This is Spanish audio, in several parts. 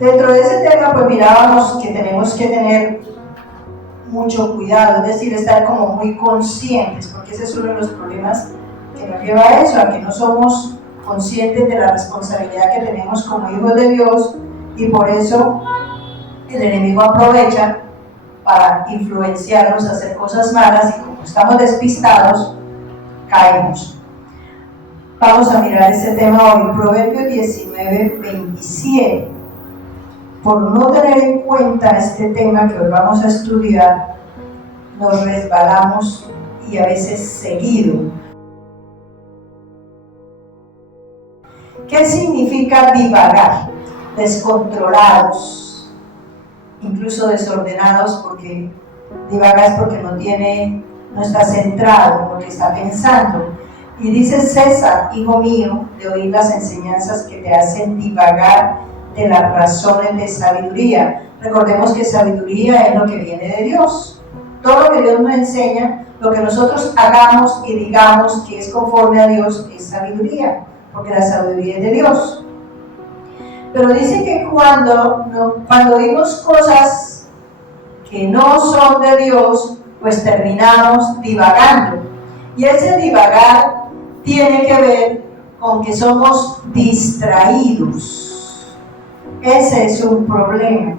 Dentro de ese tema, pues mirábamos que tenemos que tener mucho cuidado, es decir, estar como muy conscientes, porque ese es uno de los problemas que nos lleva a eso, a que no somos conscientes de la responsabilidad que tenemos como hijos de Dios, y por eso el enemigo aprovecha para influenciarnos a hacer cosas malas, y como estamos despistados, caemos. Vamos a mirar este tema hoy, Proverbios 19:27. Por no tener en cuenta este tema que hoy vamos a estudiar, nos resbalamos y a veces seguido. ¿Qué significa divagar? Descontrolados, incluso desordenados, porque divagas porque no está centrado en lo que está pensando. Y dice César, hijo mío, de oír las enseñanzas que te hacen divagar de las razones de sabiduría. Recordemos que sabiduría es lo que viene de Dios. Todo lo que Dios nos enseña, lo que nosotros hagamos y digamos que es conforme a Dios, es sabiduría, porque la sabiduría es de Dios. Pero dice que cuando oímos cosas que no son de Dios, pues terminamos divagando. Y ese divagar tiene que ver con que somos distraídos. Ese es un problema,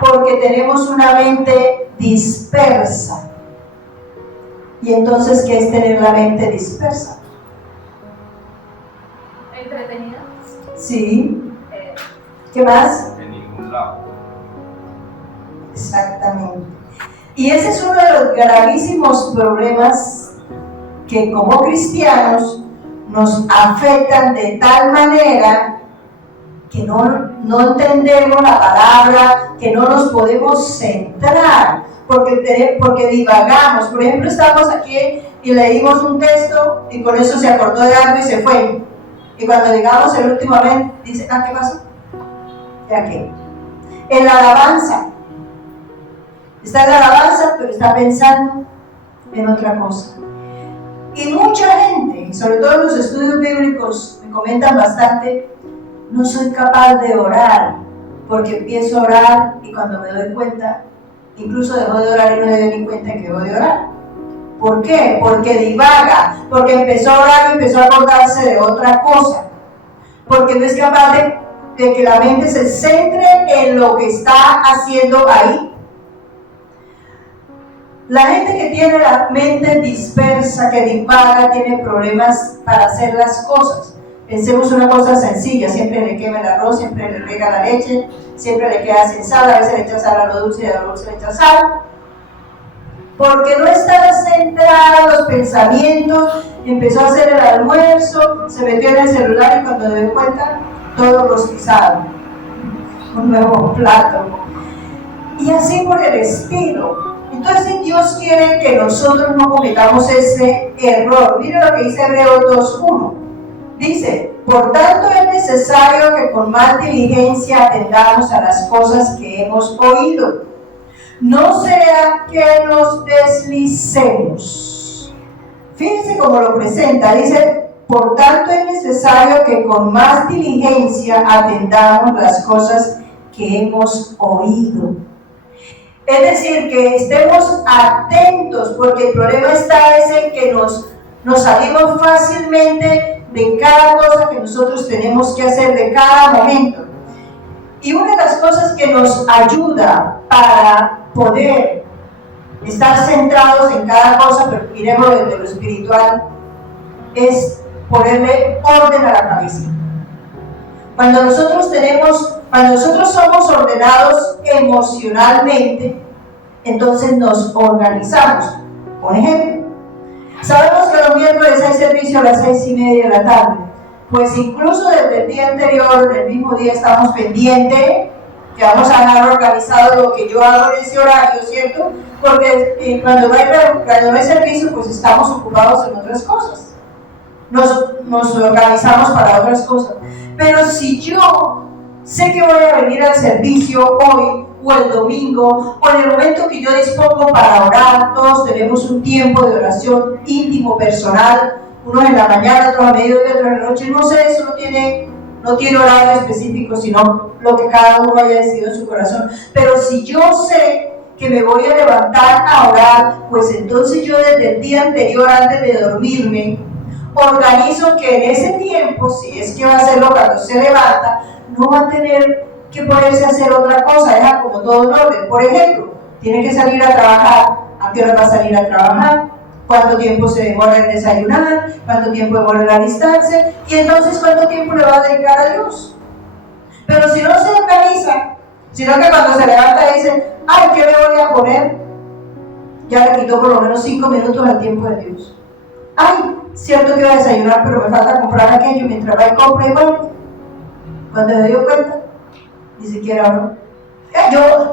porque tenemos una mente dispersa. ¿Y entonces qué es tener la mente dispersa? ¿Entretenida? Sí. ¿Qué más? En ningún lado. Exactamente. Y ese es uno de los gravísimos problemas que como cristianos nos afectan de tal manera que no entendemos la palabra, que no nos podemos centrar, porque divagamos. Por ejemplo, estamos aquí y leímos un texto y con eso se acordó de algo y se fue. Y cuando llegamos el último vez, dice, ¿qué pasó? ¿Ya qué? En la alabanza. Está en la alabanza, pero está pensando en otra cosa. Y mucha gente, sobre todo en los estudios bíblicos, me comentan bastante, no soy capaz de orar, porque empiezo a orar y cuando me doy cuenta, incluso dejo de orar y no me doy ni cuenta que dejo de orar. ¿Por qué? Porque divaga, porque empezó a orar y empezó a acordarse de otra cosa, porque no es capaz de que la mente se centre en lo que está haciendo ahí. La gente que tiene la mente dispersa, que divaga, tiene problemas para hacer las cosas. Pensemos una cosa sencilla, siempre le quema el arroz, siempre le rega la leche, siempre le queda sin sal, a veces le echa sal a lo dulce y a lo dulce le echa sal. Porque no estaba centrado en los pensamientos, empezó a hacer el almuerzo, se metió en el celular y cuando dio cuenta, todo rostizado. Un nuevo plato. Y así por el estilo. Entonces Dios quiere que nosotros no cometamos ese error. Mire lo que dice Hebreos 2:1. Dice, por tanto es necesario que con más diligencia atendamos a las cosas que hemos oído. No sea que nos deslicemos. Fíjense cómo lo presenta. Dice, por tanto es necesario que con más diligencia atendamos las cosas que hemos oído. Es decir, que estemos atentos, porque el problema está en que nos salimos fácilmente de cada cosa que nosotros tenemos que hacer, de cada momento. Y una de las cosas que nos ayuda para poder estar centrados en cada cosa, pero iremos desde lo espiritual, es ponerle orden a la cabeza. Cuando nosotros somos ordenados emocionalmente, entonces nos organizamos. Por ejemplo, sabemos que los miércoles hay servicio a las 6:30 de la tarde. Pues incluso desde el día anterior, el mismo día, estamos pendientes que vamos a dejar organizado lo que yo hago en ese horario, ¿cierto? Porque cuando no hay servicio, pues estamos ocupados en otras cosas. Nos organizamos para otras cosas. Pero si yo sé que voy a venir al servicio hoy o el domingo o en el momento que yo dispongo para orar, todos tenemos un tiempo de oración íntimo, personal, unos en la mañana, otros a mediodía, otros en la noche, no sé, eso no tiene no tiene horario específico, sino lo que cada uno haya decidido en su corazón. Pero si yo sé que me voy a levantar a orar, pues entonces yo desde el día anterior, antes de dormirme, organizo que en ese tiempo, si es que va a hacerlo cuando se levanta, no va a tener que ponerse a hacer otra cosa, deja como todo en orden. Por ejemplo, tiene que salir a trabajar. ¿A qué hora va a salir a trabajar? ¿Cuánto tiempo se demora en desayunar? ¿Cuánto tiempo demora en alistarse? Y entonces, ¿cuánto tiempo le va a dedicar a Dios? Pero si no se organiza, sino que cuando se levanta dice, ay, ¿qué me voy a poner? Ya le quitó por lo menos 5 minutos al tiempo de Dios. Ay, cierto que iba a desayunar, pero me falta comprar aquello, mientras va y compra y vuelve. Cuando se dio cuenta, ni siquiera oró.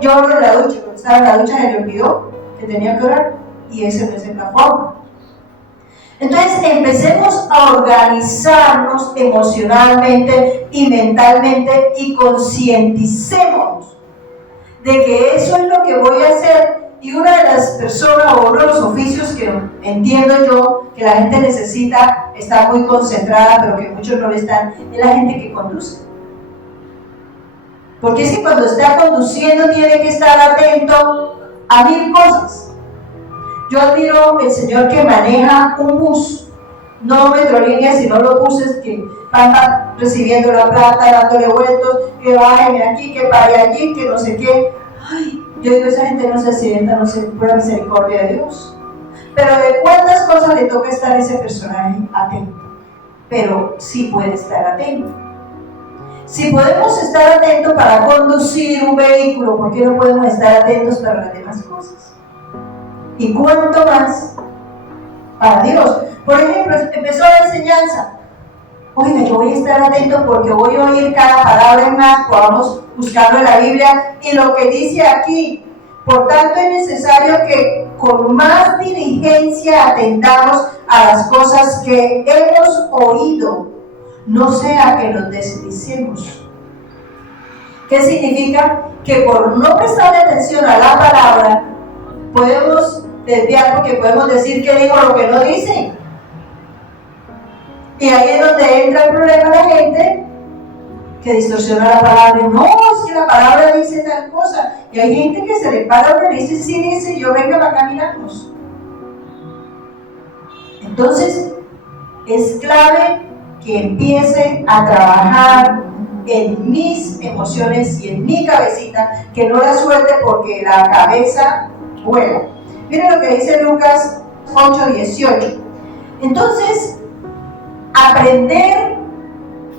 Yo oro en la ducha, cuando estaba en la ducha se le olvidó que tenía que orar, y ese no es la forma. Entonces empecemos a organizarnos emocionalmente y mentalmente y concienticémonos de que eso es lo que voy a hacer. Y una de las personas o uno de los oficios que entiendo yo que la gente necesita estar muy concentrada, pero que muchos no lo están, es la gente que conduce. Porque es que cuando está conduciendo tiene que estar atento a 1000 cosas. Yo admiro el señor que maneja un bus, no Metrolínea, sino los buses que van recibiendo la plata, dándole vueltos, que bajen aquí, que vaya allí, que no sé qué. Ay, yo digo, esa gente no se accidenta, no se pura misericordia de Dios. Pero de cuántas cosas le toca estar ese personaje atento. Pero sí puede estar atento. Si podemos estar atentos para conducir un vehículo, ¿por qué no podemos estar atentos para las demás cosas? Y cuánto más para Dios. Por ejemplo, empezó la enseñanza. Oiga, yo voy a estar atento porque voy a oír cada palabra en más, podamos buscarlo en la Biblia. Y lo que dice aquí, por tanto es necesario que con más diligencia atendamos a las cosas que hemos oído, no sea que nos deslicemos. ¿Qué significa? Que por no prestar atención a la palabra, podemos desviar porque podemos decir que digo lo que no dice. Y ahí es donde entra el problema de la gente que distorsiona la palabra. No, es que la palabra dice tal cosa. Y hay gente que se le para lo que dice, sí dice, yo venga para caminarnos. Entonces, es clave que empiece a trabajar en mis emociones y en mi cabecita, que no la suelte porque la cabeza vuela. Miren lo que dice Lucas 8:18. Entonces, aprender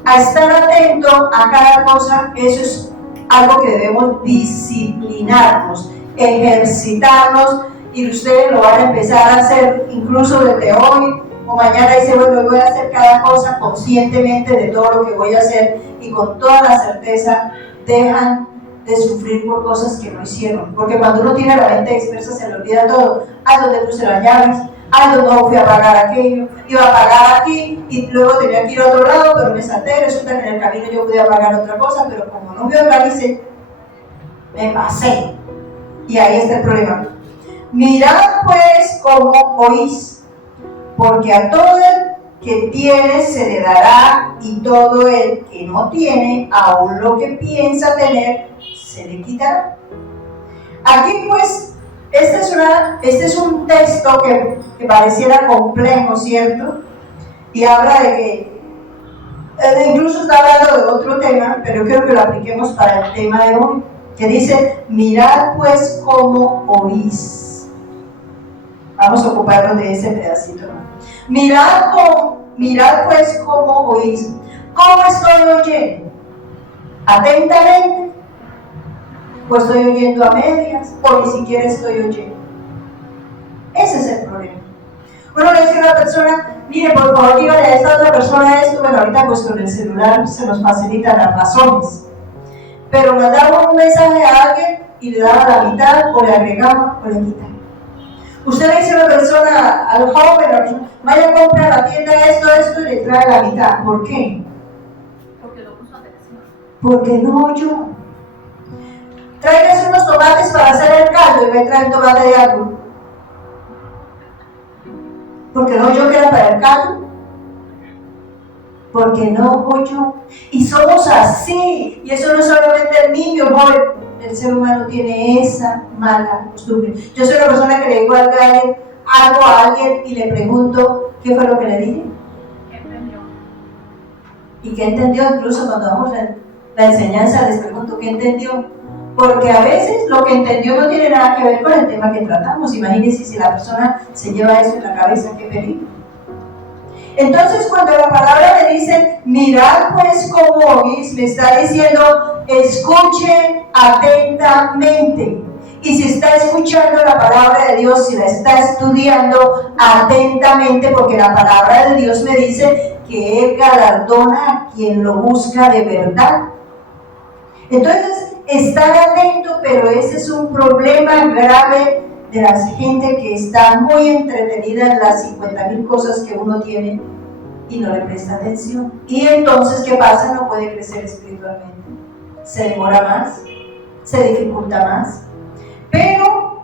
a estar atento a cada cosa, eso es algo que debemos disciplinarnos, ejercitarnos, y ustedes lo van a empezar a hacer incluso desde hoy o mañana. Dice, bueno, voy a hacer cada cosa conscientemente de todo lo que voy a hacer, y con toda la certeza dejan de sufrir por cosas que no hicieron. Porque cuando uno tiene la mente dispersa se le olvida todo. Ay, ¿dónde puse las llaves? Ay, no fui a pagar aquello, iba a pagar aquí y luego tenía que ir a otro lado, pero me salté. Resulta que en el camino yo podía pagar otra cosa, pero como no me organicé, me pasé. Y ahí está el problema. Mirad pues cómo oís, porque a todo el que tiene se le dará, y todo el que no tiene, aún lo que piensa tener, se le quitará. Aquí pues, este es un texto que pareciera complejo, ¿cierto? Y habla de que, incluso está hablando de otro tema, pero creo que lo apliquemos para el tema de hoy, que dice, mirad pues cómo oís. Vamos a ocuparnos de ese pedacito. Mirad pues cómo oís. ¿Cómo estoy oyendo? ¿Atentamente? ¿O estoy oyendo a medias? ¿O ni siquiera estoy oyendo? Ese es el problema. Uno le dice a una persona, mire, por favor, dígale a esta otra persona esto. Bueno, ahorita pues con el celular se nos facilitan las razones. Pero mandamos un mensaje a alguien y le daba la mitad, o le agregaba, o le quitaba. Usted le dice a una persona, al joven, vaya a comprar a la tienda esto, y le trae la mitad. ¿Por qué? Porque lo puso atención. Porque no oyó. Tráigase unos tomates para hacer el caldo y me traen tomate de árbol. Porque no oyó que era para el caldo. porque no oyó. Y somos así, y eso no solamente el niño, joven, el ser humano tiene esa mala costumbre. Yo soy una persona que le digo algo a alguien y le pregunto, ¿qué fue lo que le dije? ¿Qué entendió? ¿Y qué entendió? Incluso cuando damos la enseñanza les pregunto, ¿qué entendió? Porque a veces lo que entendió no tiene nada que ver con el tema que tratamos. Imagínense si la persona se lleva eso en la cabeza, qué peligro. Entonces, cuando la palabra le dice, mirad pues cómo oís, me está diciendo, escuche atentamente. Y si está escuchando la palabra de Dios, si la está estudiando atentamente, porque la palabra de Dios me dice que Él galardona a quien lo busca de verdad. Entonces, estar atento, pero ese es un problema grave de la gente que está muy entretenida en las 50,000 cosas que uno tiene y no le presta atención. Y entonces, ¿qué pasa? No puede crecer espiritualmente. Se demora más, se dificulta más. Pero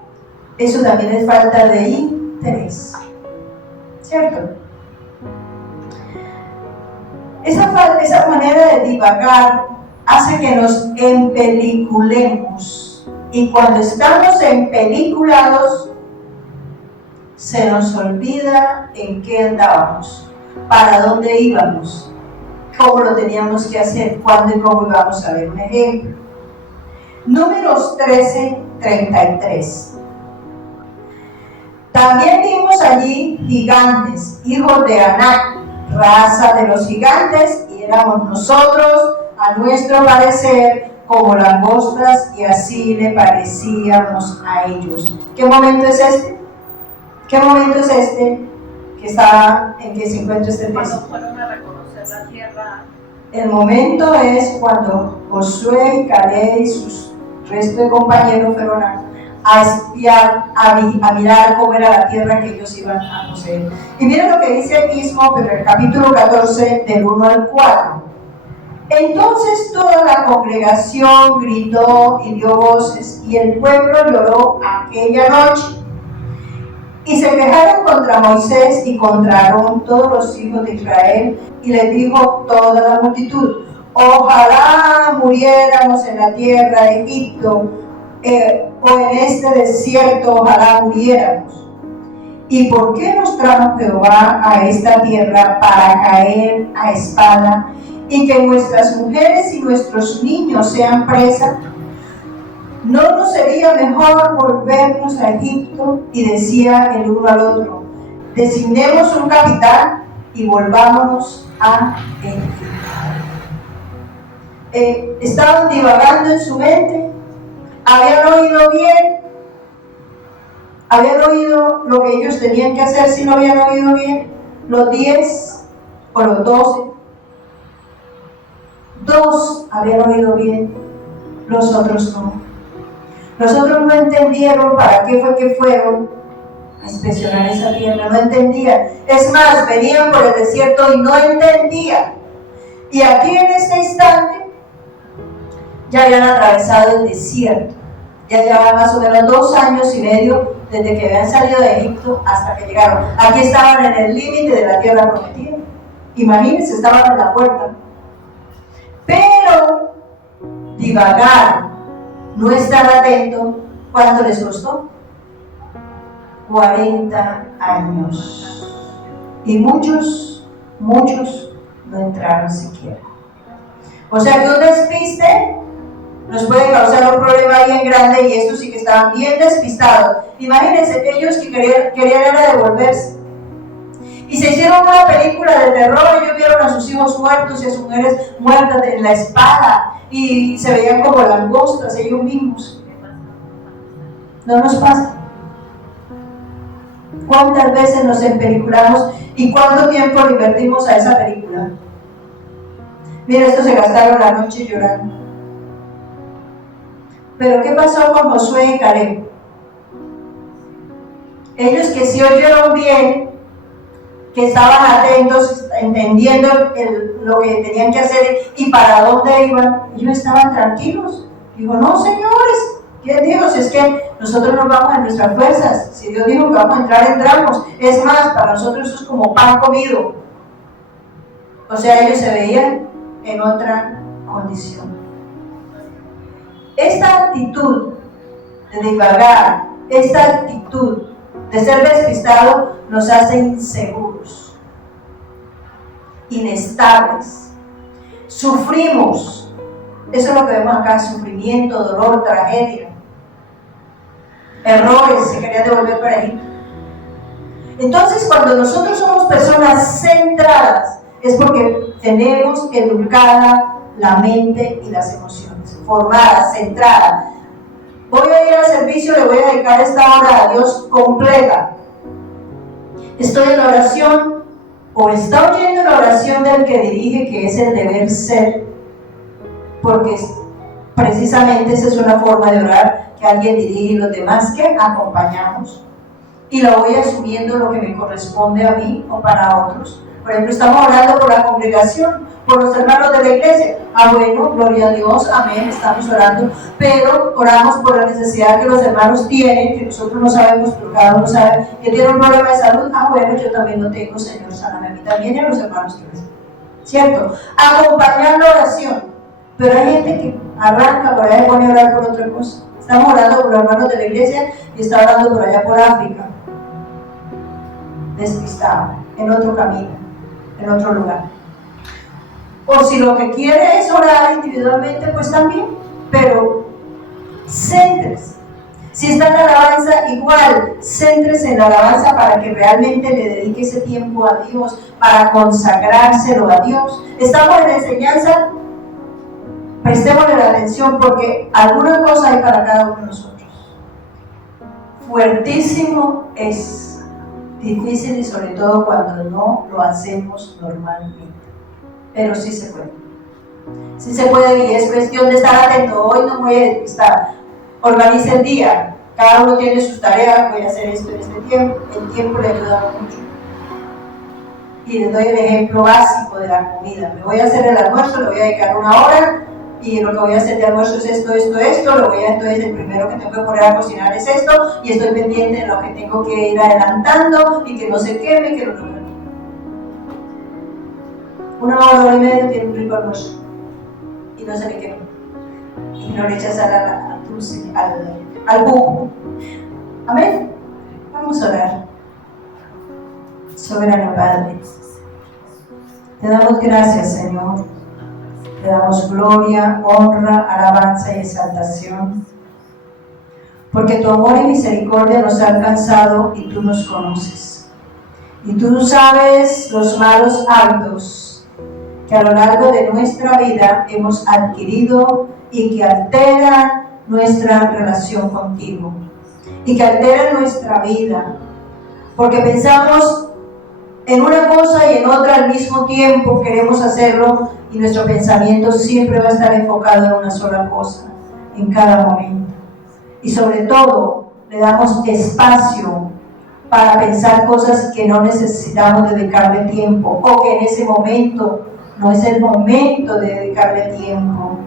eso también es falta de interés. ¿Cierto? Esa manera de divagar hace que nos empeliculemos. Y cuando estamos empeliculados, se nos olvida en qué andábamos, para dónde íbamos, cómo lo teníamos que hacer, cuándo y cómo íbamos a ver un ejemplo. Números 13:33. También vimos allí gigantes, hijos de Anac, raza de los gigantes, y éramos nosotros, a nuestro parecer, como langostas, y así le parecíamos a ellos. ¿Qué momento es este? ¿Qué momento es este en que se encuentra este texto? Cuando fueron a reconocer la tierra. El momento es cuando Josué y Caleb y sus resto de compañeros fueron a espiar, a mirar cómo era la tierra que ellos iban a poseer. Y miren lo que dice el mismo, pero en el capítulo 14, del 1 al 4. Entonces toda la congregación gritó y dio voces, y el pueblo lloró aquella noche. Y se quejaron contra Moisés y contra Aarón todos los hijos de Israel, y les dijo toda la multitud: ojalá muriéramos en la tierra de Egipto, o en este desierto, ojalá muriéramos. ¿Y por qué nos trajo Jehová a esta tierra para caer a espada, y que nuestras mujeres y nuestros niños sean presa? ¿No nos sería mejor volvernos a Egipto? Y decía el uno al otro: designemos un capitán y volvámonos a Egipto. Estaban divagando en su mente, habían oído bien, habían oído lo que ellos tenían que hacer. Si no habían oído bien, los 10 o los 12, 2 habían oído bien, los otros no. Los otros no entendieron para qué fue que fueron a inspeccionar esa tierra, no entendían. Es más, venían por el desierto y no entendían. Y aquí en este instante ya habían atravesado el desierto. Ya llevaban más o menos 2 años y medio desde que habían salido de Egipto hasta que llegaron. Aquí estaban en el límite de la tierra prometida. Imagínense, estaban en la puerta. Pero divagar, no estar atento, ¿cuánto les costó? 40 años. Y muchos no entraron siquiera. O sea que un despiste nos puede causar un problema bien grande, y estos sí que estaban bien despistados. Imagínense que ellos que querían era devolverse. Y se hicieron una película de terror. Ellos vieron a sus hijos muertos y a sus mujeres muertas en la espada, y se veían como langostas ellos mismos. No nos pasa. ¿Cuántas veces nos empeliculamos y cuánto tiempo le invertimos a esa película? Mira, estos se gastaron la noche llorando. Pero ¿qué pasó con Josué y Caleb? Ellos que sí oyeron bien, que estaban atentos, entendiendo lo que tenían que hacer y para dónde iban, ellos estaban tranquilos. Digo, no, señores, ¿quién dijo? Si es que nosotros nos vamos en nuestras fuerzas. Si Dios dijo que vamos a entrar, entramos. Es más, para nosotros eso es como pan comido. O sea, ellos se veían en otra condición. Esta actitud de divagar, esta actitud de ser despistado nos hace inseguros, inestables. Sufrimos. Eso es lo que vemos acá: sufrimiento, dolor, tragedia, errores. Se quería devolver para Egipto. Entonces, cuando nosotros somos personas centradas, es porque tenemos educada la mente y las emociones, formada, centrada. Voy a ir al servicio, le voy a dedicar esta hora a Dios completa. Estoy en la oración, o está oyendo la oración del que dirige, que es el deber ser, porque precisamente esa es una forma de orar, que alguien dirige y los demás que acompañamos. Y lo voy asumiendo lo que me corresponde a mí o para otros. Por ejemplo, estamos orando por la congregación, por los hermanos de la iglesia. Bueno, gloria a Dios, amén, estamos orando, pero oramos por la necesidad que los hermanos tienen, que nosotros no sabemos, pero cada uno sabe que tiene un problema de salud. Bueno, yo también lo tengo, Señor, sáname a mí también y a los hermanos que me. ¿Cierto? Acompañar la oración. Pero hay gente que arranca por allá y pone a orar por otra cosa. Estamos orando por los hermanos de la iglesia y está orando por allá por África. Despistado, en otro camino, en otro lugar. O si lo que quiere es orar individualmente, pues también, pero céntrese. Si está en la alabanza, igual, céntrese en la alabanza para que realmente le dedique ese tiempo a Dios, para consagrárselo a Dios. Estamos en la enseñanza, prestémosle la atención, porque alguna cosa hay para cada uno de nosotros. Fuertísimo es. Difícil, y sobre todo cuando no lo hacemos normalmente, pero sí se puede. Sí se puede, y es cuestión de estar atento. Hoy no voy a despistar. Organice el día, cada uno tiene sus tareas. Voy a hacer esto en este tiempo. El tiempo le ayuda mucho. Y les doy el ejemplo básico de la comida. Me voy a hacer el almuerzo, le voy a dedicar 1 hora, y lo que voy a hacer de almuerzo es esto, lo voy a, entonces el primero que tengo que poner a cocinar es esto, y estoy pendiente de lo que tengo que ir adelantando, y que no se queme, que no. 1 hora y media tiene un rico almuerzo, y no se le quema, y no le echa sal al jugo. Amén. Vamos a orar. Soberano Padre, te damos gracias, Señor. Te damos gloria, honra, alabanza y exaltación, porque tu amor y misericordia nos ha alcanzado y tú nos conoces. Y tú sabes los malos hábitos que a lo largo de nuestra vida hemos adquirido y que alteran nuestra relación contigo y que alteran nuestra vida, porque pensamos en una cosa y en otra al mismo tiempo, queremos hacerlo, y nuestro pensamiento siempre va a estar enfocado en una sola cosa, en cada momento. Y sobre todo, le damos espacio para pensar cosas que no necesitamos dedicarle tiempo, o que en ese momento no es el momento de dedicarle tiempo.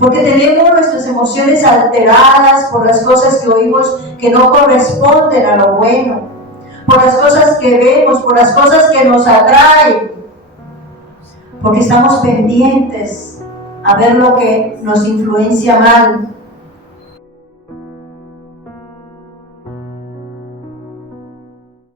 Porque tenemos nuestras emociones alteradas por las cosas que oímos que no corresponden a lo bueno, por las cosas que vemos, por las cosas que nos atraen, porque estamos pendientes a ver lo que nos influencia mal,